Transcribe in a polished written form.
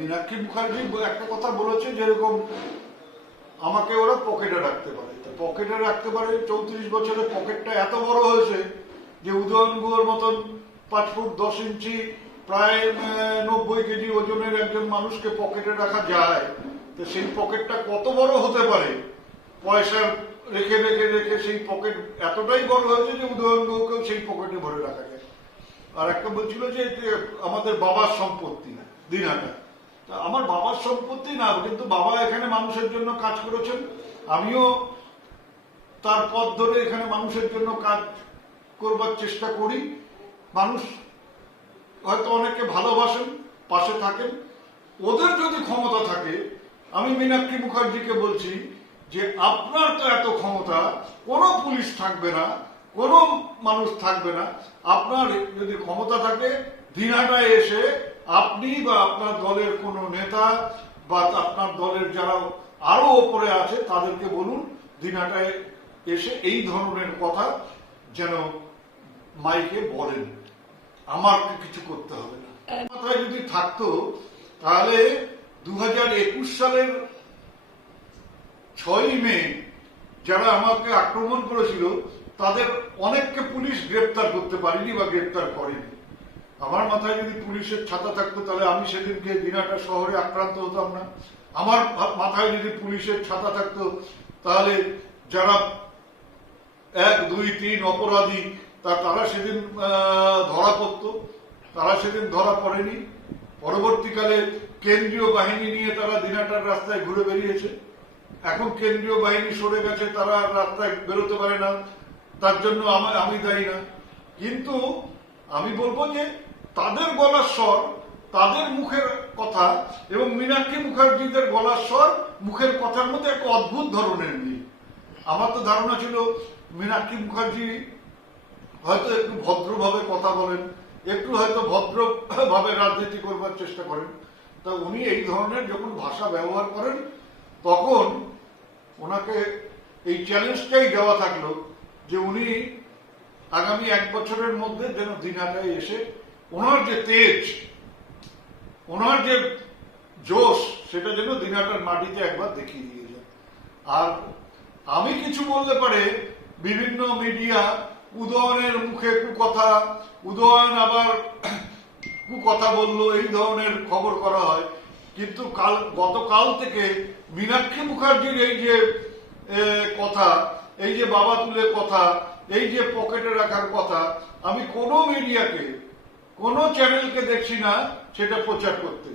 মীনাক্ষী মুখার্জি একটা কথা বলেছে, যেরকম আমাকে ওরা পকেটে রাখতে পারে, পকেটে রাখতে পারে। 34 বছরে পকেটটা এত বড় হয়েছে যে উদয়ন গুহর মতন 5 ফুট 10 ইঞ্চি প্রায় 90 কেজি ওজনের একজন মানুষকে পকেটে রাখা যায়, তো সেই পকেটটা কত বড় হতে পারে। পয়সা রেখে রেখে রেখে সেই পকেট এতটাই বড় হয়েছে যে উদয়ন গুহকেও সেই পকেটে ভরে রাখা যায়। আর একটা বলছিল যে আমাদের বাবার সম্পত্তি দিনহাটা। আমার বাবার সম্পত্তি না, কিন্তু বাবা এখানে মানুষের জন্য কাজ করেছেন, আমিও তার পথ ধরে এখানে মানুষের জন্য কাজ করবার চেষ্টা করি। মানুষ হয়তো অনেকে ভালোবাসেন, পাশে থাকেন। ওদের যদি ক্ষমতা থাকে, আমি মীনাক্ষী মুখার্জিকে বলছি যে আপনার তো এত ক্ষমতা, কোনো পুলিশ থাকবে না, কোনো মানুষ থাকবে না। আপনার যদি ক্ষমতা থাকে, দিনহাটায় এসে আপনি বা আপনার দলের কোনো নেতা বা আপনার দলের যারা আরো ওপরে আছে তাদেরকে বলুন দিনহাটায় এসে এই ধরনের কথা যেন মাইকে বলেন। আমার কিছু করতে হবে না। মাথায় যদি থাকতো তাহলে 2021 সালের 6ই মে যারা আমাকে আক্রমণ করেছিল তাদের অনেককে পুলিশ গ্রেপ্তার করতে পারেনি বা গ্রেপ্তার করেনি। আমার মাথায় যদি পুলিশের ছাতা থাকতো তাহলে আমি সেদিনকে দিনহাটা শহরে আক্রান্ত হতাম না। আমার মাথায় যদি পুলিশের ছাতা থাকতো তাহলে যারা 1, 2, 3 অপরাধী তারা সেদিন ধরা পড়তো, তারা সেদিন ধরা পড়েনি। পরবর্তীকালে কেন্দ্রীয় বাহিনী নিয়ে তারা দিনহাটার রাস্তায় ঘুরে বেরিয়েছে। এখন কেন্দ্রীয় বাহিনী সরে গেছে, তারা রাস্তায় বেরোতে পারে না, তার জন্য আমি দায়ী না। কিন্তু আমি বলবো যে তাদের গলার স্বর, তাদের মুখের কথা এবং মীনাক্ষী মুখার্জিদের গলার স্বর, মুখের কথার মধ্যে একটা অদ্ভুত ধরনের মিল। আমার তো ধারণা ছিল মীনাক্ষী মুখার্জি হয়তো একটু ভদ্রভাবে কথা বলেন, একটু হয়তো ভদ্রভাবে রাজনীতি করবার চেষ্টা করেন। তা উনি এই ধরনের যখন ভাষা ব্যবহার করেন তখন ওনাকে এই চ্যালেঞ্জটাই দেওয়া থাকলো যে উনি আগামী 1 বছরের মধ্যে যেন দিনহাটায় এসে ওনার যে তেজ, ওনার যে জোশ, সেটা যেন দিনহাটার মাটিতে একবার দেখিয়ে দিয়ে যায়। আর আমি কিছু বললে পারে বিভিন্ন মিডিয়া উদয়নের মুখে কুকথা, উদয়ন আবার কুকথা বললো, এই ধরনের খবর করা হয়। কিন্তু গতকাল থেকে মীনাক্ষী মুখার্জির এই যে কথা, এই যে বাবা তুলে কথা, এই যে পকেটে রাখার কথা, আমি কোনো মিডিয়াকে, কোনো চ্যানেলকে দেখছি না সেটা প্রচার করতে।